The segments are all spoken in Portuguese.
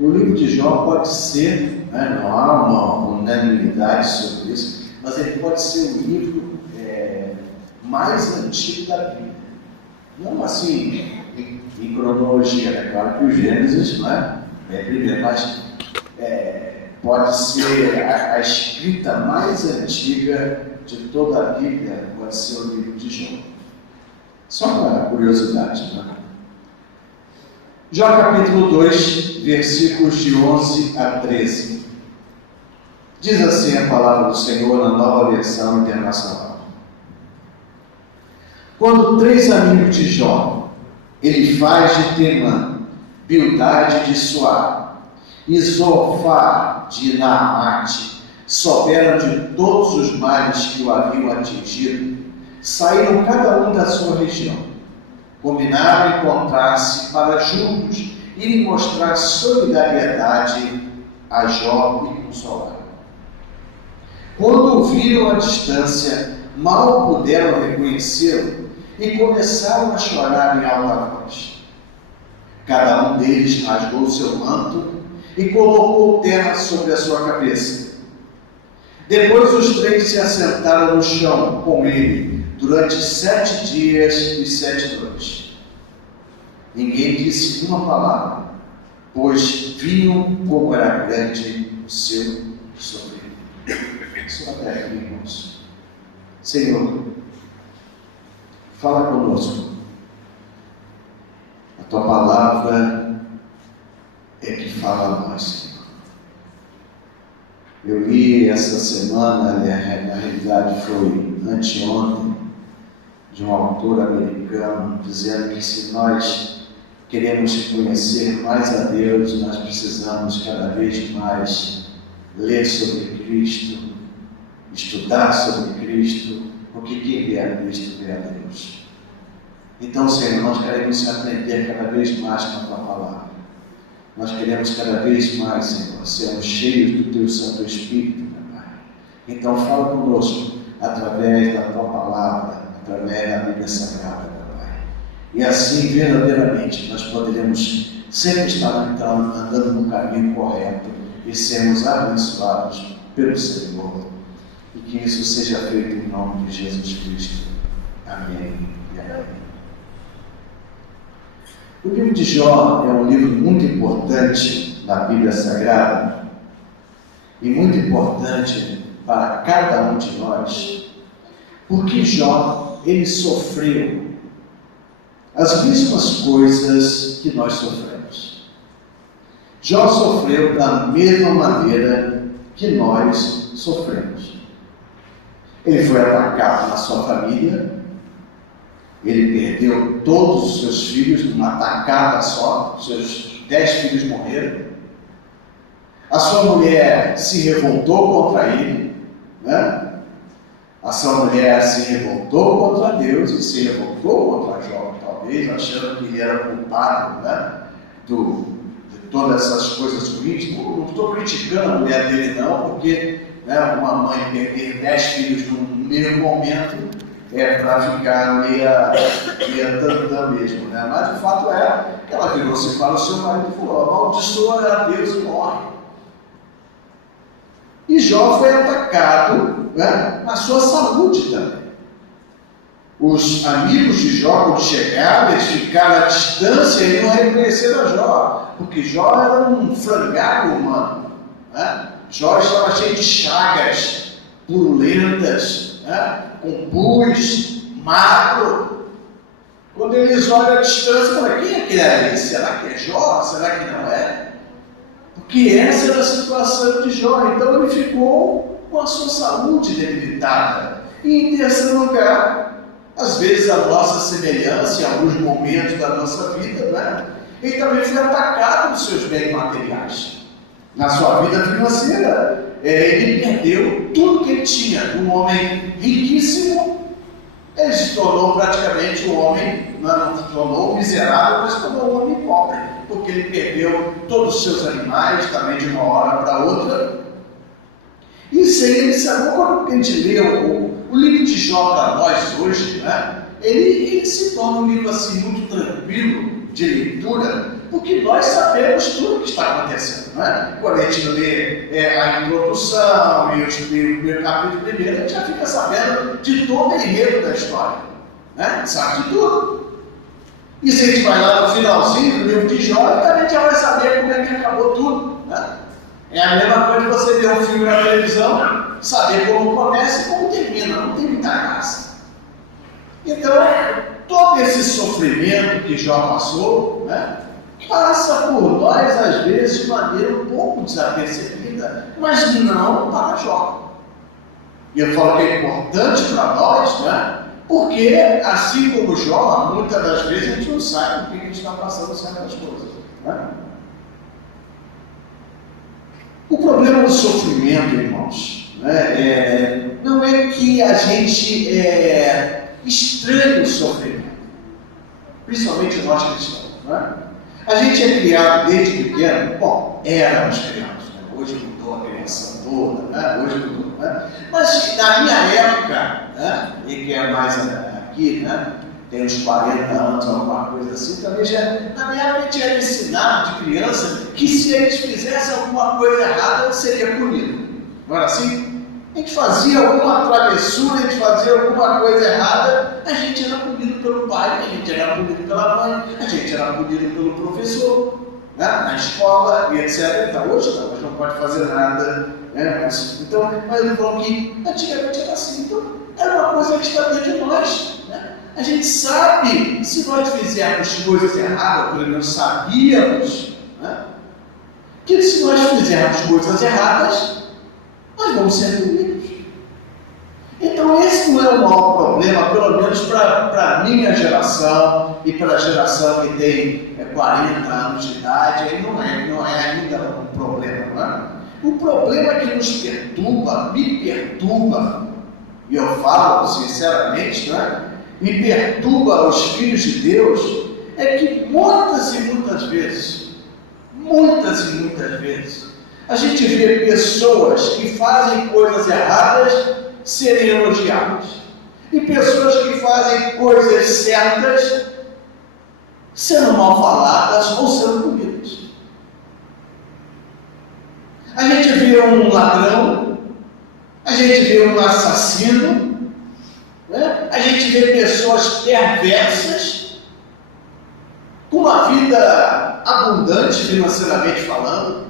O livro de Jó pode ser, não há uma unanimidade sobre isso, mas ele pode ser o livro mais antigo da Bíblia. Não assim, em cronologia, é claro que o Gênesis é primeiro, mas pode ser a escrita mais antiga de toda a Bíblia, pode ser o livro de Jó. Só para curiosidade, Jó capítulo 2, versículos de 11 a 13. Diz assim a palavra do Senhor na Nova Versão Internacional. Quando 3 amigos de Jó, Elifaz de Temã, Bildade de Suá e Zofar de Naamate, souberam de todos os males que o haviam atingido, saíram cada um da sua região. Combinaram encontrar-se para juntos e lhe mostrar solidariedade a Jó e consolá-lo. Quando o viram à distância, mal puderam reconhecê-lo e começaram a chorar em alta voz. Cada um deles rasgou seu manto e colocou terra sobre a sua cabeça. Depois os 3 se assentaram no chão com ele durante 7 dias e 7 noites. Ninguém disse uma palavra, pois viam como era grande o seu sofrimento. Só até aqui, irmãos. Senhor, fala conosco. A tua palavra é que fala a nós, Senhor. Eu li essa semana, na realidade foi anteontem, de um autor americano, dizendo que se nós queremos conhecer mais a Deus, nós precisamos cada vez mais ler sobre Cristo, estudar sobre Cristo, porque quem vê a Cristo vê a Deus. Então, Senhor, nós queremos aprender cada vez mais com a tua palavra. Nós queremos cada vez mais, Senhor, sermos cheios do teu Santo Espírito, meu Pai. Então, fala conosco através da tua palavra, através da Bíblia Sagrada, meu Pai. E assim, verdadeiramente, nós poderemos sempre estar andando no caminho correto e sermos abençoados pelo Senhor. E que isso seja feito em nome de Jesus Cristo. Amém e amém. O livro de Jó é um livro muito importante na Bíblia Sagrada e muito importante para cada um de nós, porque Jó, ele sofreu as mesmas coisas que nós sofremos. Jó sofreu da mesma maneira que nós sofremos. Ele foi atacado na sua família, ele perdeu todos os seus filhos numa atacada só, seus 10 filhos morreram. A sua mulher se revoltou contra ele, A sua mulher se revoltou contra Deus e se revoltou contra Jó, talvez achando que ele era culpado, de todas essas coisas ruins. Não estou criticando a mulher dele não, porque uma mãe perder 10 filhos no mesmo momento é para ficar meia tantã mesmo, Mas o fato é que ela virou-se para o seu marido e falou: amaldiçoa a Deus e morre. E Jó foi atacado na sua saúde também. Os amigos de Jó, quando chegaram, eles ficaram à distância e não reconheceram a Jó, porque Jó era um frangalho humano. Jó estava cheio de chagas purulentas, com pus, magro. Quando eles olham à distância, falam: quem é que é ali? Será que é Jó? Será que não é? Porque essa era a situação de Jó. Então ele ficou com a sua saúde debilitada. E em terceiro lugar, às vezes a nossa semelhança em alguns momentos da nossa vida, ele também foi atacado nos seus bens materiais. Na sua vida financeira, ele perdeu tudo que ele tinha. Um homem riquíssimo, ele se tornou praticamente um homem, não se tornou miserável, mas se tornou um homem pobre, porque ele perdeu todos os seus animais, também de uma hora para outra. E sem ele saber, quando a gente lê o livro de Jó para nós hoje, ele se torna um livro assim muito tranquilo de leitura, porque nós sabemos tudo o que está acontecendo, não é? Quando a gente lê a introdução e o primeiro capítulo primeiro, a gente já fica sabendo de todo o enredo da história, né? Sabe de tudo. E se a gente vai lá no finalzinho do livro de Jó, a gente já vai saber como é que acabou tudo, né? É a mesma coisa que você ver um filme na televisão, saber como começa e como termina, não tem muita graça. Então, todo esse sofrimento que Jó passou, né, passa por nós, às vezes, de maneira um pouco desapercebida, mas não para Jó. E eu falo que é importante para nós, né, porque, assim como Jó, muitas das vezes a gente não sabe o que a gente está passando certas coisas, né? O problema do sofrimento, irmãos, né, não é que a gente estranhe o sofrimento, principalmente nós cristãos, né? A gente é criado desde pequeno, bom, éramos criados, né? Hoje mudou a criação toda, né? Hoje mudou, né? Mas na minha época, né, e que é mais aqui, né, tem uns 40 anos, alguma coisa assim, também já, na minha época a gente era ensinado de criança que se a gente fizesse alguma coisa errada, seria punido. Não era assim? A gente fazia alguma travessura, a gente fazia alguma coisa errada, a gente era punido pelo pai, a gente era punido pela mãe, a gente era punido pelo professor, né, na escola e etc. Então, hoje não, mas não pode fazer nada, né? Mas ele falou que antigamente era assim, então era uma coisa que está dentro de nós, né? A gente sabe, se nós fizermos coisas erradas, pelo menos sabíamos, né, que se nós fizermos coisas erradas, nós vamos ser punidos. Então esse não é o maior problema, pelo menos para a minha geração e para a geração que tem 40 anos de idade, aí não é ainda um problema, não é? O problema que nos perturba, me perturba, e eu falo sinceramente, né, me perturba os filhos de Deus, é que muitas e muitas vezes, a gente vê pessoas que fazem coisas erradas serem elogiadas, e pessoas que fazem coisas certas sendo mal faladas ou sendo punidas. A gente vê um ladrão, a gente vê um assassino, né? A gente vê pessoas perversas, com uma vida abundante financeiramente falando,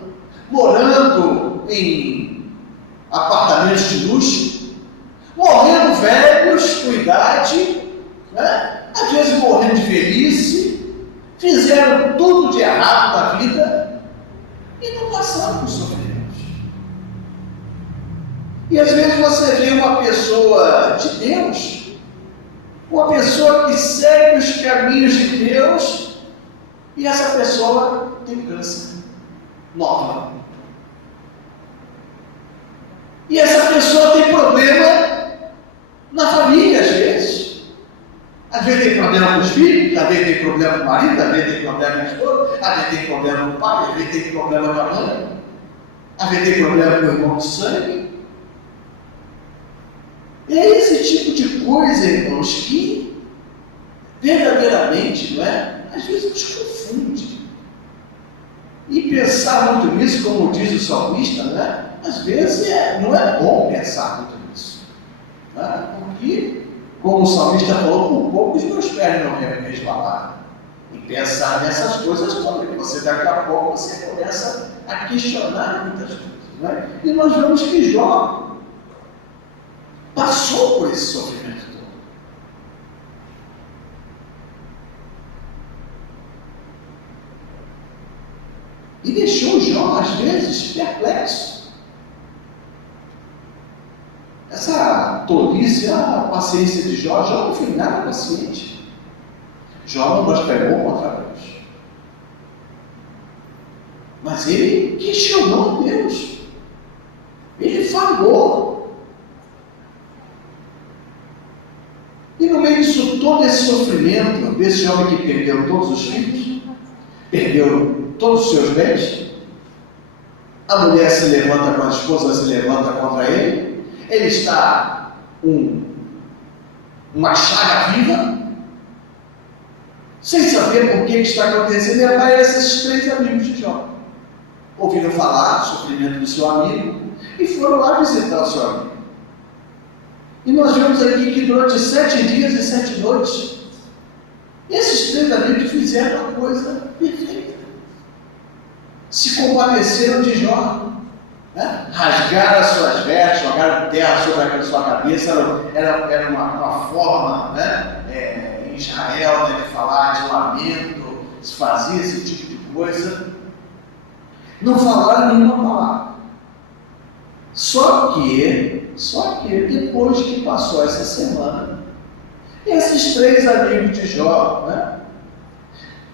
morando em apartamentos de luxo, morrendo velhos, com idade, né? Às vezes morrendo de velhice, fizeram tudo de errado na vida e não passaram por sofrimentos. E às vezes você vê uma pessoa de Deus, uma pessoa que segue os caminhos de Deus, e essa pessoa tem câncer nova. E essa pessoa tem problema na família, às vezes. Às vezes tem problema com os filhos, às vezes tem problema com o marido, às vezes tem problema com a esposa, às vezes tem problema com o pai, às vezes tem problema com a mãe, às vezes tem problema com o irmão de sangue. E é esse tipo de coisa, irmãos, que verdadeiramente, não é? Às vezes nos confunde. E pensar muito nisso, como diz o salmista, né? Às vezes não é bom pensar muito nisso, né? Porque, como o salmista falou, por pouco os meus pés não resvalaram. E pensar nessas coisas todas, você daqui a pouco você começa a questionar muitas coisas, né? E nós vemos que Jó passou por esse sofrimento todo. E deixou Jó, às vezes, perplexo. Essa tolice, a paciência de Jó não foi nada paciente. Jó não blasfemou contra Deus. Mas ele questionou Deus. Ele falou. E no meio disso, todo esse sofrimento, desse homem que perdeu todos os filhos, perdeu todos os seus bens, a mulher se levanta com a esposa, se levanta contra ele, ele está uma chaga viva, sem saber por que está acontecendo, e aparecem esses 3 amigos de Jó. Ouviram falar do sofrimento do seu amigo e foram lá visitar o seu amigo. E nós vemos aqui que durante 7 dias e 7 noites, esses 3 amigos fizeram a coisa perfeita. Se compadeceram de Jó, né? Rasgaram as suas vestes, jogaram terra sobre a sua cabeça. Era uma forma, né? Em Israel, né, de falar de lamento, se fazia esse tipo de coisa. Não falaram nenhuma palavra. Só que depois que passou essa semana, esses 3 amigos de Jó, né,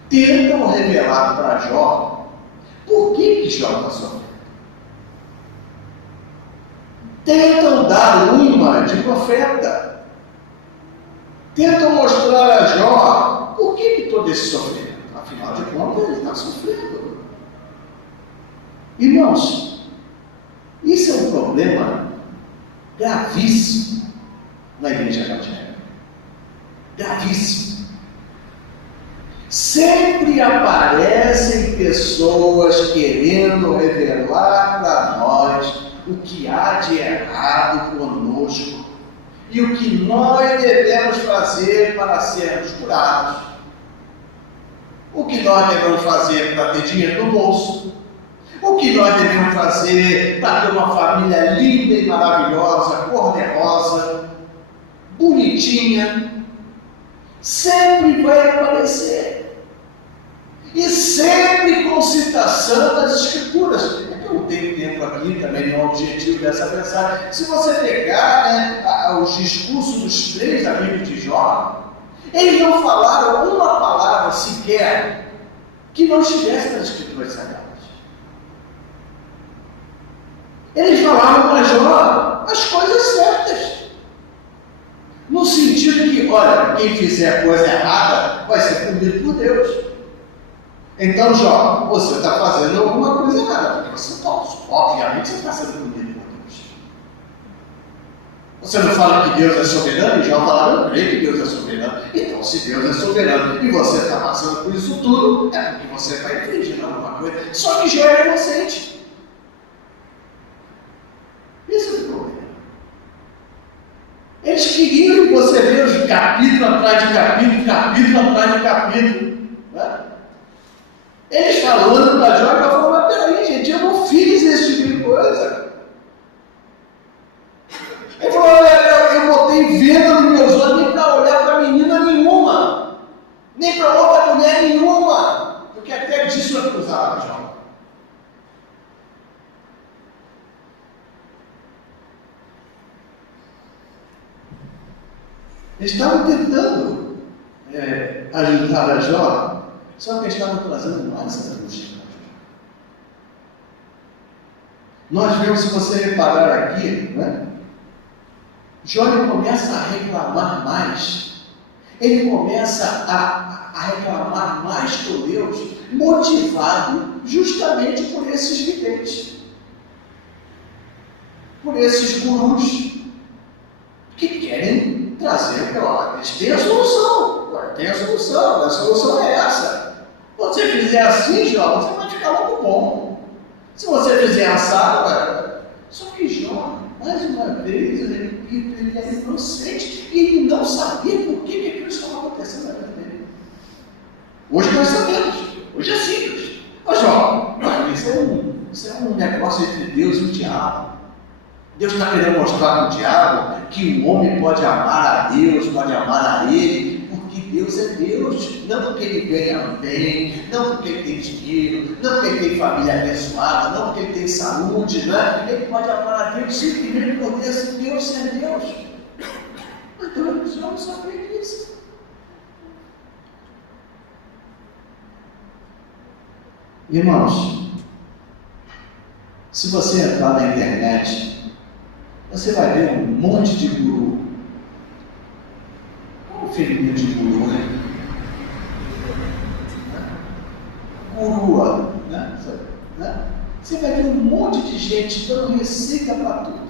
tentam revelar para Jó por que Jó está sofrendo. Tentam dar uma de profeta. Tentam mostrar a Jó por que todo esse sofrimento. Afinal de contas, ele está sofrendo. Irmãos, isso é um problema gravíssimo na igreja evangélica. Gravíssimo. Sempre aparecem pessoas querendo revelar para nós o que há de errado conosco e o que nós devemos fazer para sermos curados. O que nós devemos fazer para ter dinheiro no bolso. O que nós devemos fazer para ter uma família linda e maravilhosa, cor-de-rosa, bonitinha. Sempre vai aparecer. E sempre com citação das Escrituras. Eu não tenho tempo aqui, também não é o objetivo dessa mensagem. Se você pegar, né, os discursos dos 3 amigos de Jó, eles não falaram uma palavra sequer que não estivesse nas Escrituras Sagradas. Eles falavam para Jó as coisas certas. No sentido que, olha, quem fizer coisa errada vai ser punido por Deus. Então, Jó, você está fazendo alguma coisa errada, porque você pode. Obviamente você está sendo punido por Deus. Você não fala que Deus é soberano? E Jó falava, eu creio que Deus é soberano. Então, se Deus é soberano e você está passando por isso tudo, é porque você está infringindo alguma coisa. Só que Jó era inocente. Esse é o problema. Eles queriam que você veja capítulo atrás de capítulo, capítulo atrás de capítulo. Né? Eles falando para Jó, Jó falou, mas peraí, gente, eu não fiz esse tipo de coisa. Ele falou, eu botei venda nos meus olhos nem para olhar para menina nenhuma, nem para outra mulher nenhuma, porque até disso eu acusava Jó. Eles estavam tentando ajudar a Jó, só que eles estavam trazendo mais angústia para Jó. Nós vemos, se você reparar aqui, né? Jó ele começa a reclamar mais. Ele começa a reclamar mais com Deus, motivado justamente por esses videntes, por esses gurus, que querem trazer pela. Eles têm a solução. Tem a solução é essa. Se você fizer assim, Jó, você vai ficar logo bom. Se você fizer assado, só que Jó, mais uma vez, eu repito, ele é inocente e ele não sabia por que aquilo estava acontecendo na vida dele. Hoje nós sabemos, hoje é simples. Mas Jó, isso é um negócio entre Deus e o diabo. Deus está querendo mostrar para o diabo que o homem pode amar a Deus, pode amar a ele, porque Deus é Deus. Não porque ele ganha bem, não porque ele tem dinheiro, não porque ele tem família abençoada, não porque ele tem saúde, né? Ele pode amar a Deus simplesmente por esse Deus ser Deus. Então eles vão saber disso. Irmãos, se você entrar na internet, você vai ver um monte de guru. Qual o feminino de guru, né? Gurua, né? Você vai ver um monte de gente dando receita para tudo.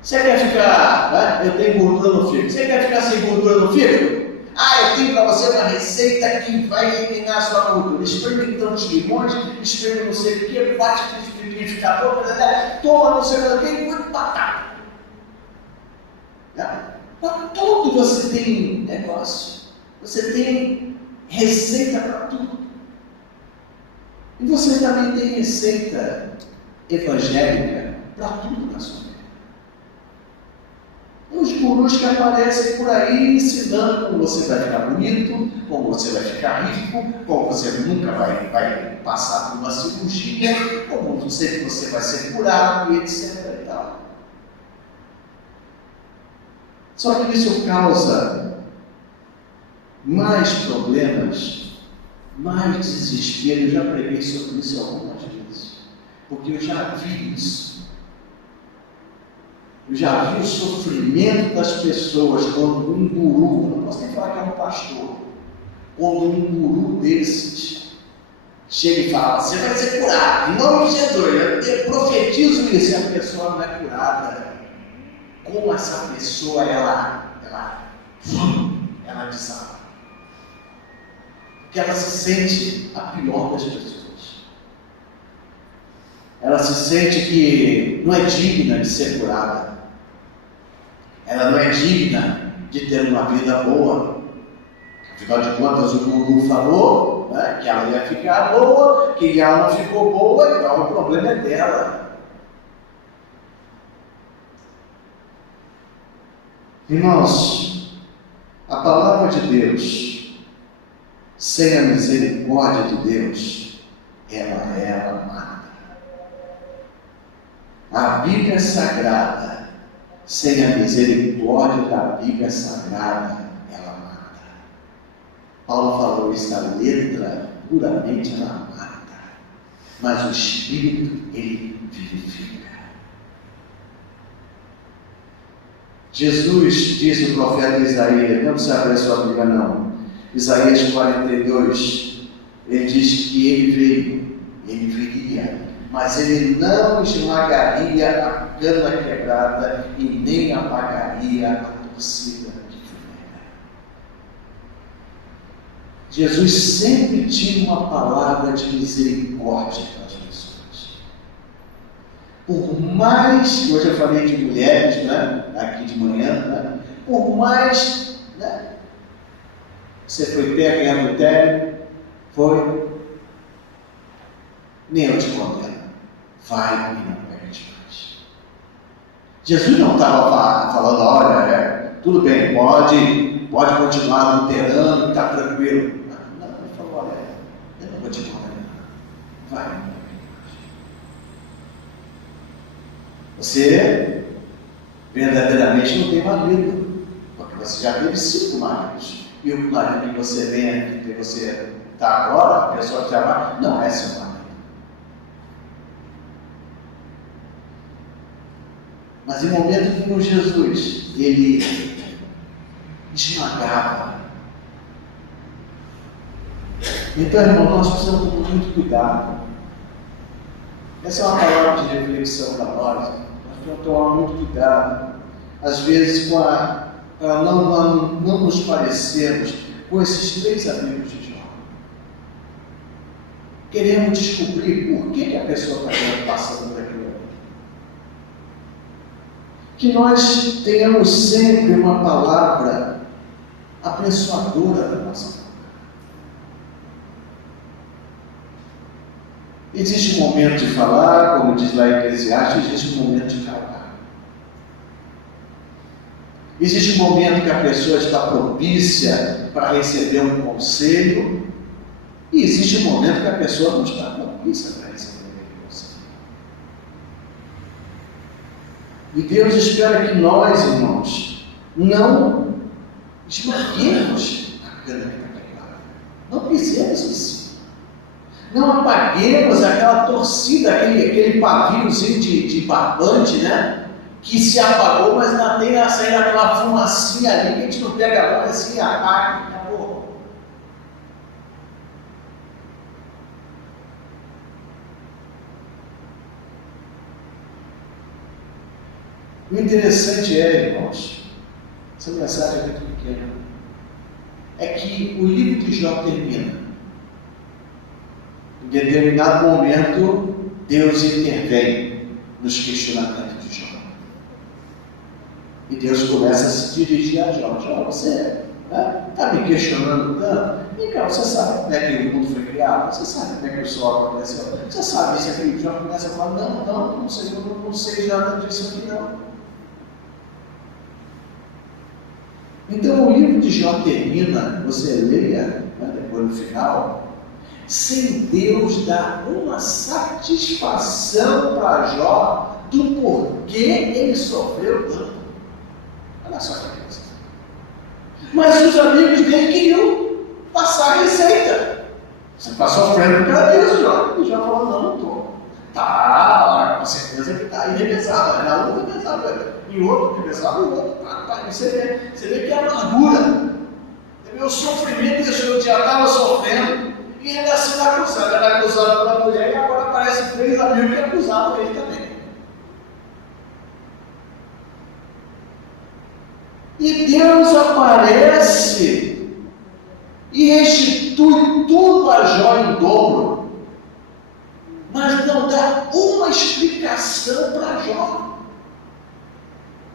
Você quer ficar, né? Eu tenho gordura no fígado. Você quer ficar sem gordura no fígado? Eu tenho para você uma receita que vai eliminar a sua gordura. Experimentando os limões, experimenta não sei o que, bate no liquidificador, toma não sei o que, e foi batata. Para tudo você tem negócio. Você tem receita para tudo. E você também tem receita evangélica para tudo na sua vida. Os gurus que aparecem por aí ensinando como você vai ficar bonito, como você vai ficar rico, como você nunca vai passar por uma cirurgia, como você vai ser curado, e etc. e tal. Só que isso causa mais problemas, mais desespero. Eu já preguei sobre isso algumas vezes, porque eu já vi isso. Eu já vi o sofrimento das pessoas quando um guru, não posso nem falar que é um pastor, quando um guru desses chega e fala: você vai ser curado, em nome de Jesus, eu profetizo isso, e a pessoa não é curada. Como essa pessoa, ela desaba. Porque ela se sente a pior das pessoas. Ela se sente que não é digna de ser curada. Ela não é digna de ter uma vida boa. Afinal de contas, o guru falou, né, que ela ia ficar boa, que ela não ficou boa, então o problema é dela. Irmãos, a palavra de Deus, sem a misericórdia de Deus, ela mata. A Bíblia Sagrada, sem a misericórdia da Bíblia Sagrada, ela mata. Paulo falou isso, a letra puramente ela mata, mas o Espírito, ele vivifica. Jesus disse o profeta Isaías, não precisa abrir a sua Bíblia não, Isaías 42, ele diz que ele viria, mas ele não esmagaria a cana quebrada e nem apagaria a torcida que fumega. Jesus sempre tinha uma palavra de misericórdia para as pessoas. Por mais que hoje eu falei de mulheres, né, aqui de manhã, né, por mais, né, você foi pega em adultério, foi, nem eu te condeno. Vai e não perde mais. Jesus não estava falando: olha, tudo bem, pode continuar adulterando, está tranquilo. Não, ele falou: olha, eu não vou te condenar. Vai e não perde mais. Você verdadeiramente não tem marido, porque você já teve 5 maridos. E o marido que você vem, que você está agora, a pessoa que trabalha, não é seu marido. Mas em momento que com Jesus, ele esmagava. Então, irmão, nós precisamos tomar muito cuidado. Essa é uma palavra de reflexão para nós. Nós precisamos tomar muito cuidado. Às vezes, para não nos parecermos com esses 3 amigos de Jó. Queremos descobrir por que a pessoa está passando por aquilo. Que nós tenhamos sempre uma palavra abençoadora da nossa boca. Existe um momento de falar, como diz lá em Eclesiastes, existe um momento de calar. Existe um momento que a pessoa está propícia para receber um conselho, e existe um momento que a pessoa não está propícia para receber um conselho. E Deus espera que nós, irmãos, não esmaguemos a cana que está quebrada. Não pisemos em cima. Não apaguemos aquela torcida, aquele paviozinho de barbante, né? Que se apagou, mas ainda tem a sair aquela fumacinha ali que a gente não pega a mão assim, apaga e acabou. O interessante é, irmãos, essa mensagem é muito pequena. é que o livro de Jó termina. Em determinado momento, Deus intervém nos questionamentos de Jó. E Deus começa a se dirigir a Jó. Jó, você está me questionando tanto? Vem cá, você sabe como é que o mundo foi criado? Você sabe como é que o sol aconteceu? Você sabe isso aqui? Jó começa a falar, não sei, eu não sei nada disso aqui não. Então o livro de Jó termina, você leia, depois no final, sem Deus dar uma satisfação para Jó do porquê ele sofreu tanto. Olha só que coisa. Mas os amigos dele queriam passar a receita. Você está sofrendo por causa disso, Jó. E Jó falou, não estou. Tá, com certeza que está aí revezado. Na luta revezado, em outro revezado, em outro. Você vê que é amargura. Você vê o sofrimento que esse outro já estava sofrendo. E ainda assim era acusado pela mulher, e agora aparece 3 amigos que acusavam ele também. E Deus aparece e restitui tudo a Jó em dobro, mas não dá uma explicação para Jó.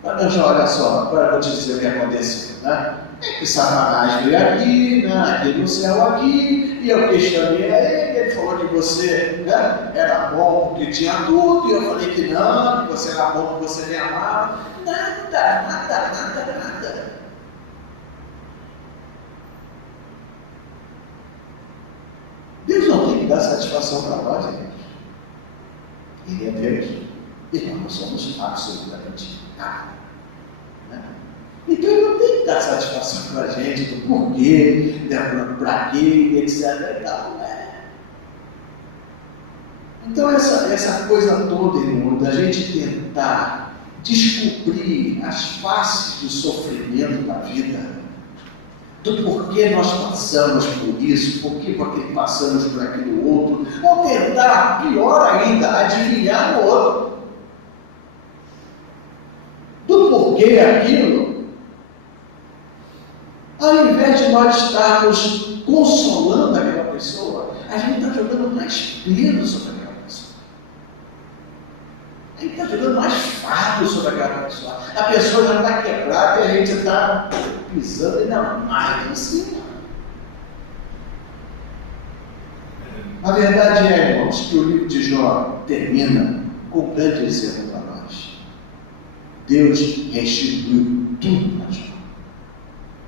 Olha, Jó, olha só, agora eu vou te dizer o que aconteceu, né? É que Satanás veio aqui, né? Aqui no céu aqui, e eu questionei a ele falou que você, né, era bom porque tinha tudo, e eu falei que não, que você era bom porque você me amava. Nada. Deus não tem que dar satisfação para nós, gente. Ele é Deus. E nós não somos absolutamente nada. Né? Então ele não tem que dar satisfação para a gente do porquê, para quê, etc. E tal, né? Então essa coisa toda, irmão, da gente tentar descobrir as faces do sofrimento da vida, do porquê nós passamos por isso, porque passamos por aquilo outro, ou tentar, pior ainda, adivinhar o outro. Do porquê aquilo, ao invés de nós estarmos consolando aquela pessoa, a gente está jogando mais peso sobre aquela pessoa. A gente está jogando mais fardo sobre aquela pessoa. A pessoa já está quebrada e a gente está pisando ainda mais em cima. A verdade é, irmãos, que o livro de Jó termina com um grande exemplo para nós. Deus restituiu tudo para Jó.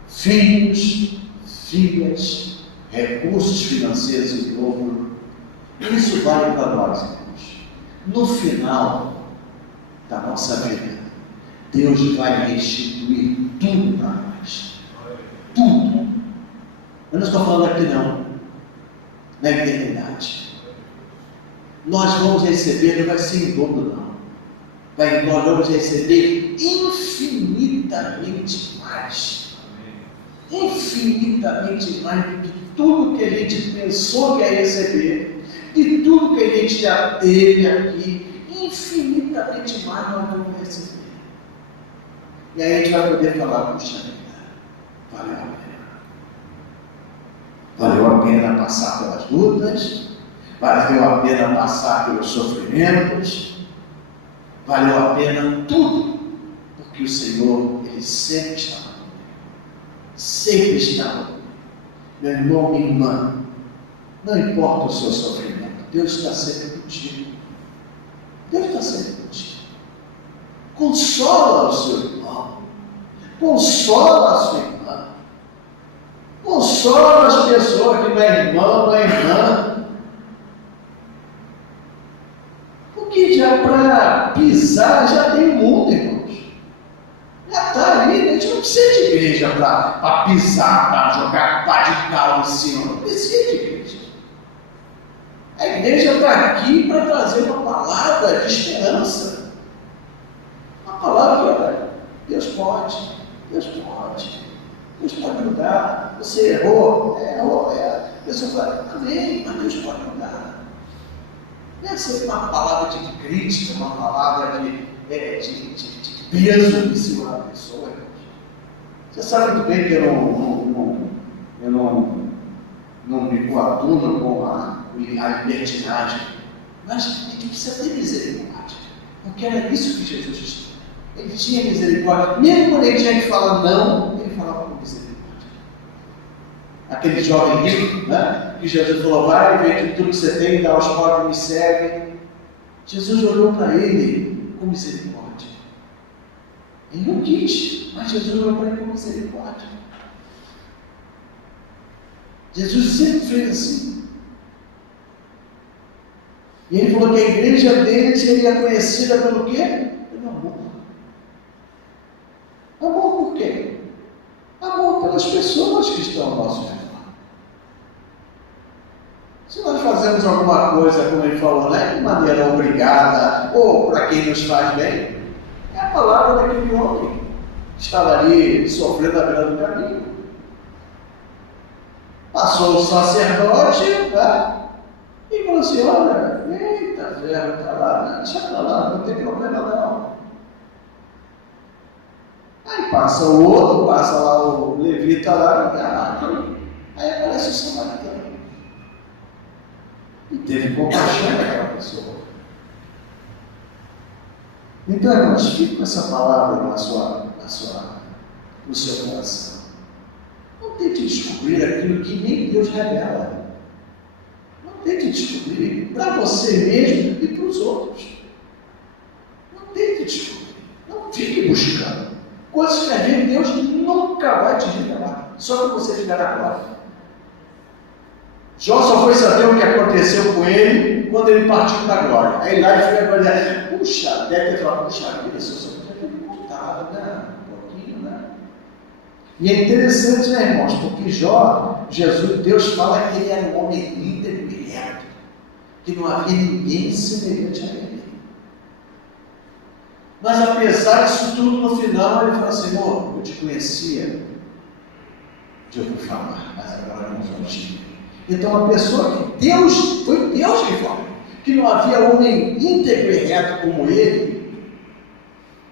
Filhos, filhas, recursos financeiros em dobro. Isso vale para nós, irmãos. No final da nossa vida, Deus vai restituir tudo para nós. Tudo. Eu não estou falando aqui não. Na eternidade. Nós vamos receber, não vai ser em dobro não. Nós vamos receber infinitamente mais. Infinitamente mais do que tudo que a gente pensou que ia receber, e tudo que a gente já teve aqui, infinitamente mais nós vamos receber. E aí a gente vai poder falar, puxa vida, valeu a pena. Valeu a pena passar pelas lutas, valeu a pena passar pelos sofrimentos, valeu a pena tudo, porque o Senhor, Ele sempre está comigo. Sempre está comigo. Meu irmão, minha irmã, não importa o seu sofrimento, Deus está sempre contigo. Deus está sempre contigo. Consola o seu irmão, consola a sua irmã, consola as pessoas que não é irmão, não é irmã. Porque já para pisar já tem o mundo, irmãos. Já está ali, a gente não precisa de igreja para pisar, para jogar pá de cal em cima. Não precisa de igreja. A igreja está aqui para trazer uma palavra de esperança. Uma palavra que, olha, Deus pode mudar. Você errou. A pessoa fala, amém, mas Deus pode mudar. Não é sempre uma palavra de crítica, uma palavra de peso em cima da pessoa. Você sabe muito bem que eu eu não me coaduno com a libertinagem, mas a gente precisa ter misericórdia, porque era isso que Jesus tinha. Ele tinha misericórdia, mesmo quando ele tinha que falar não, ele falava com misericórdia. Aquele jovem rico, né, que Jesus falou: vai, vende tudo que você tem, dá aos pobres e me segue. Jesus olhou para ele com misericórdia. Ele não quis, mas Jesus olhou para ele com misericórdia. Jesus sempre fez assim. E ele falou que a igreja dele seria conhecida pelo quê? Pelo amor. Amor por quê? Amor pelas pessoas que estão ao nosso redor. Se nós fazemos alguma coisa, como ele falou, né, de maneira obrigada, ou para quem nos faz bem, é a palavra daquele homem que estava ali sofrendo a beira do caminho. Passou o sacerdote, né, e falou assim: olha, eita, Zé, está lá, deixa para lá, não tem problema não. Aí passa o outro, passa lá o levita lá, aí aparece o samaritano. E teve compaixão daquela pessoa. Então, irmãos, fique com essa palavra no seu coração. Não tente descobrir aquilo que nem Deus revela. Não tente descobrir para você mesmo e para os outros. Não tente descobrir. Não fique buscando coisas que a gente, Deus nunca vai te revelar. Só que você ficar na glória. Jó só foi saber o que aconteceu com ele quando ele partiu para a glória. Aí lá ele foi dizer: puxa, deve ter falado: puxa vida, se eu só podia ter me contado, né? Um pouquinho, né? E é interessante, né, irmãos? Porque Jó, Deus fala que ele era um homem íntegro e reto, que não havia ninguém semelhante a ele. Mas apesar disso tudo, no final ele fala: Senhor, eu te conhecia de ouvir falar, mas agora não sou contigo. Então, a pessoa que foi Deus que falou, que não havia homem íntegro e reto como ele,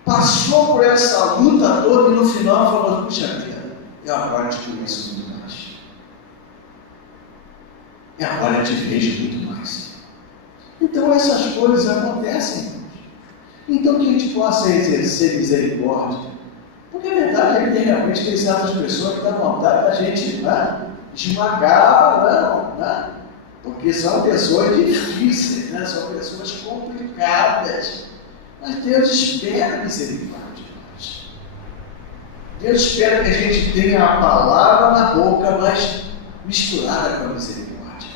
passou por essa luta toda e no final falou: puxa vida, eu agora te conheço muito mais. E agora eu te vejo muito mais. Então, essas coisas acontecem. Então, que a gente possa exercer misericórdia. Porque a verdade é que realmente tem certas pessoas que dá vontade da gente, né, esmagar, né? Porque são pessoas difíceis, né? São pessoas complicadas. Mas Deus espera misericórdia de nós. Deus espera que a gente tenha a palavra na boca, mas misturada com a misericórdia,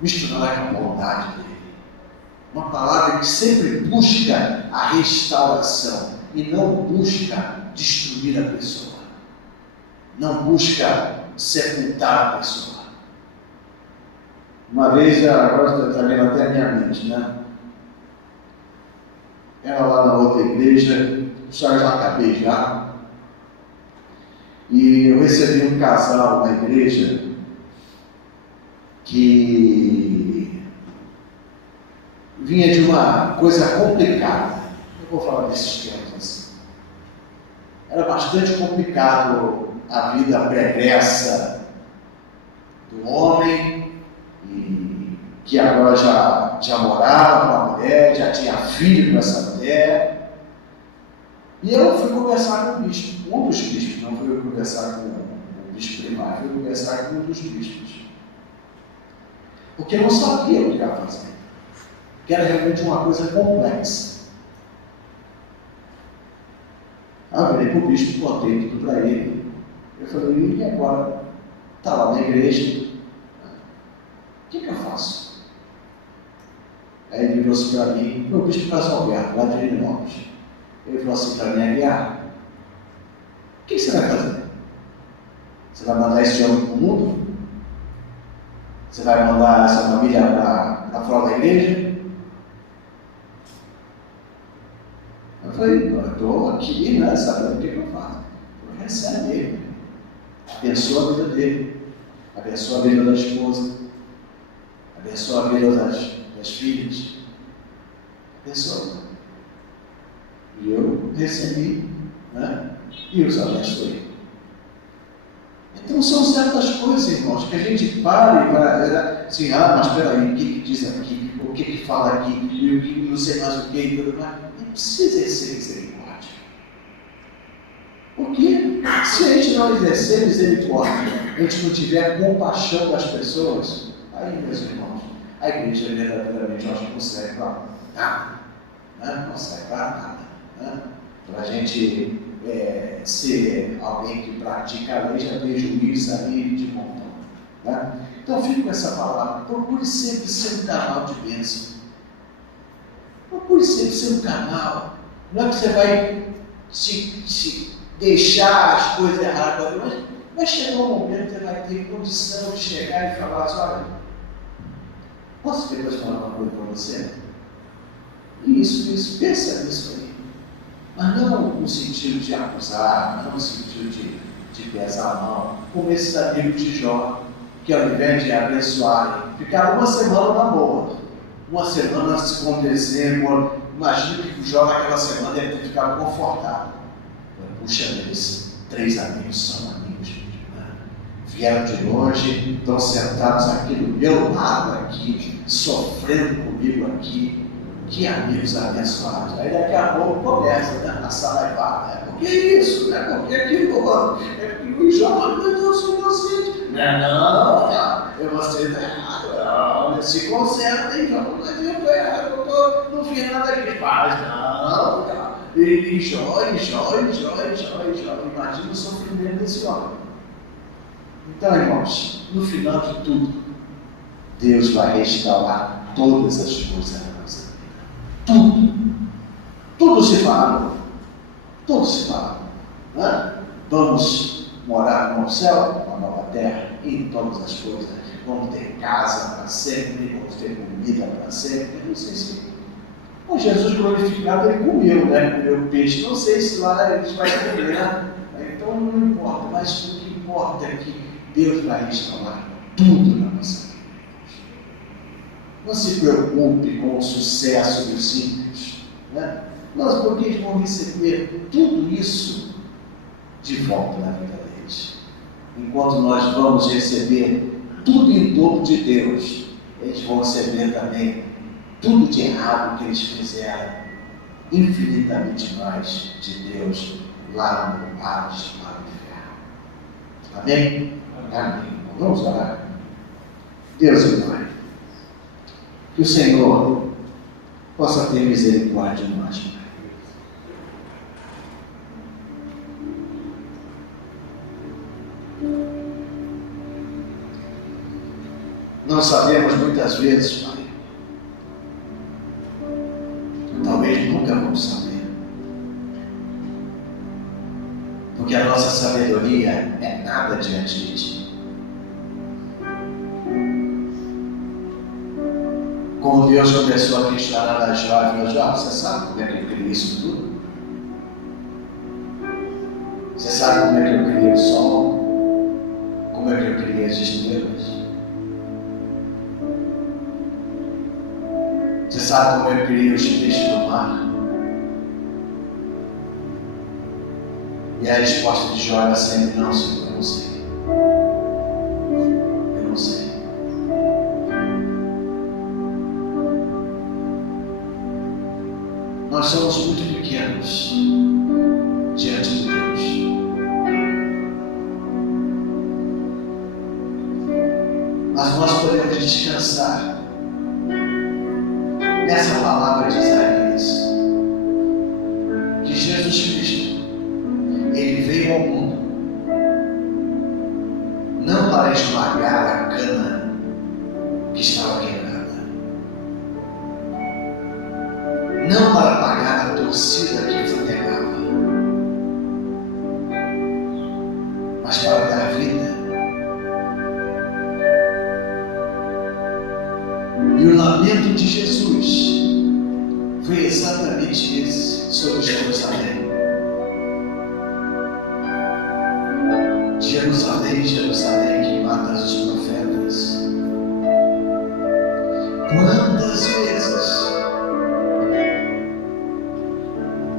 misturada com a bondade dele. Uma palavra que sempre busca a restauração e não busca destruir a pessoa, não busca sepultar a pessoa. Uma vez, agora está vendo até a minha mente, né? Era lá na outra igreja, já acabei já, e eu recebi um casal na igreja que vinha de uma coisa complicada. Eu vou falar desses tempos assim. Era bastante complicado a vida pregressa do homem, e que agora já morava com a mulher, já tinha filho com essa mulher. E eu fui conversar com o bispo, um dos bispos, não fui conversar com o bispo primário, fui conversar com um dos bispos. Porque eu não sabia o que ia fazer. Que era realmente uma coisa complexa. Eu virei para o bispo, contei tudo para ele. Eu falei: e agora? Está lá na igreja, o que eu faço? Aí ele virou-se para mim: meu bispo Carlos Alberto, lá de Irinópolis. Ele falou assim para mim: Aguiar, o que você vai fazer? Você vai mandar esse homem para o mundo? Você vai mandar essa família para fora da igreja? Eu falei: eu estou aqui, né, sabendo o que eu faço. Eu recebo ele, abençoa a vida dele, abençoa a vida da esposa, abençoa a vida das filhas, abençoa. E eu recebi, né, e os abençoei. Então são certas coisas, irmãos, que a gente para e vai assim, mas espera aí, o que diz aqui, o que fala aqui, e o que não sei mais o que, e tudo mais. Não precisa exercer misericórdia. Porque se a gente não exercer misericórdia, a gente não tiver compaixão das pessoas, aí, meus irmãos, a igreja verdadeiramente não serve para nada. Né? Não serve para nada. Né? Para a gente ser alguém que pratica a lei, já tem juiz aí de montão. Né? Então fico com essa palavra. Procure sempre ser um canal de bênção. Procure sempre ser um canal. Não é que você vai se deixar as coisas erradas, mas vai chegar um momento que você vai ter condição de chegar e falar assim, olha, posso depois falar uma coisa para você? Isso, pensa nisso aí. Mas não no sentido de acusar, não no sentido de pesar a mão, como esses amigos de Jó, que ao invés de abençoarem, ficaram uma semana na boa, uma semana se condescendo. Imagina que o Jó naquela semana deve ter ficado confortável. Puxa, eles 3 amigos são amigos, né? Vieram de longe, estão sentados aqui do meu lado, aqui, sofrendo comigo aqui. Que amigos abençoados. Aí daqui a pouco começa, né, a salivar, né? Por que isso? Né? Por que aquilo? É que o Jó, meu Deus, eu sou inocente. Não, eu vou ser errado. Não, se conserta, hein, Jó? Mas eu estou errado, não fiz nada que faz. Não, cara. E Jó. Imagina o sofrimento desse homem. Então, irmãos, no final de tudo, Deus vai restaurar todas as coisas na nossa vida. Tudo se fala. Tudo se fala. Né? Vamos morar no céu, na nova terra, e em todas as coisas. Vamos ter casa para sempre, vamos ter comida para sempre. Não sei se o Jesus glorificado, ele comeu, né? Comeu peixe. Não sei se lá ele vai comer, né? Então não importa, mas o que importa é que Deus vai restaurar tudo na nossa vida. Não se preocupe com o sucesso dos simples, né? Nós, porque eles vão receber tudo isso de volta na vida deles. Enquanto nós vamos receber tudo em dobro de Deus, eles vão receber também tudo de errado que eles fizeram, infinitamente mais de Deus lá no Hades, lá no inferno. Amém? Amém. Vamos orar. Deus e Pai, que o Senhor possa ter misericórdia de nós, Pai. Nós sabemos muitas vezes, Pai, talvez nunca vamos saber, porque a nossa sabedoria é nada diante de Ti. Como Deus começou a questionar a Jó, falou: Jó, você sabe como é que eu criei isso tudo? Você sabe como é que eu criei o sol? Como é que eu criei as estrelas? Você sabe como eu criei os peixes do mar? E a resposta de Jó era sempre: não, Senhor, eu não sei. Eu não sei. Nós somos muito pequenos diante de Deus. Mas nós podemos descansar nessa palavra de Isaías, que Jesus Cristo, Ele veio ao mundo não para esmagar a cana que estava quebrada, não para pagar a torcida que fumegava, mas para dar vida. E o lamento de Jesus foi exatamente esse sobre Jerusalém. Jerusalém, Jerusalém, que mata os profetas.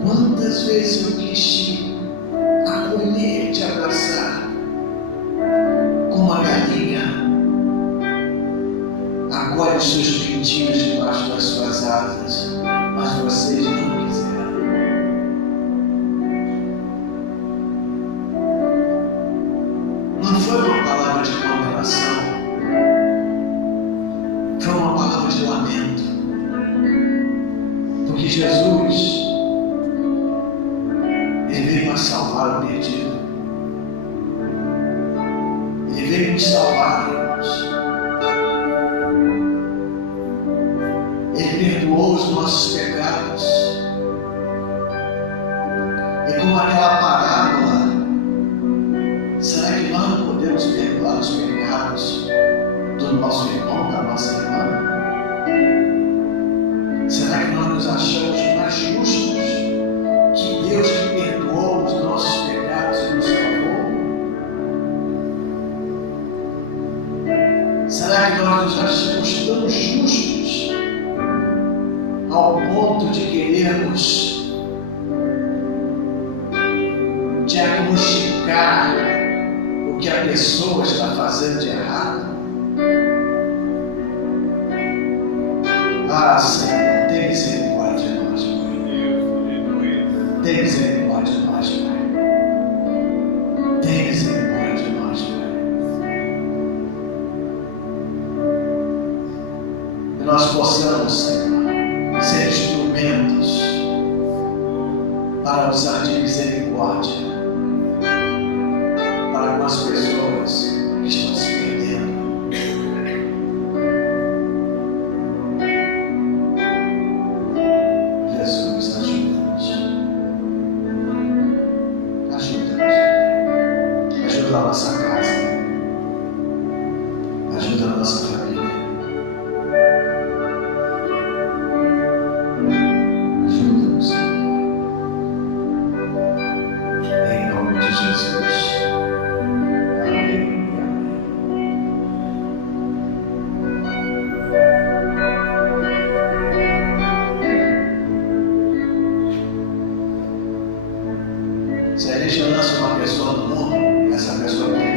Quantas vezes eu quis te acolher, te abraçar, acolhe os seus pintinhos debaixo das suas asas, mas vocês não quiseram. Não foi uma palavra de condenação, foi uma palavra de lamento, porque Jesus, Ele veio para salvar o perdido, Ele veio nos salvar, irmãos. Ele perdoou os nossos pecados. É como aquela parábola. Será que nós não podemos perdoar os pecados do nosso irmão, da nossa irmã? Será que nós nos achamos mais justos que Deus que perdoou os nossos pecados e nos salvou? Será que nós nos achamos tão justos ao ponto de querermos diagnosticar o que a pessoa está fazendo de errado? Ah, Senhor, tem misericórdia de nós, Pai. Tem misericórdia de nós, Pai. Tem misericórdia de nós, Pai. Que nós possamos, Senhor, ser instrumentos para usar de misericórdia para com as pessoas que estão se perdendo. Jesus, ajuda-nos. Ajuda-nos. Ajuda a nossa casa. Ajuda a nossa família. Ajuda-nos. Em nome de Jesus. Amém. Se a gente lança uma pessoa no mundo, essa pessoa tem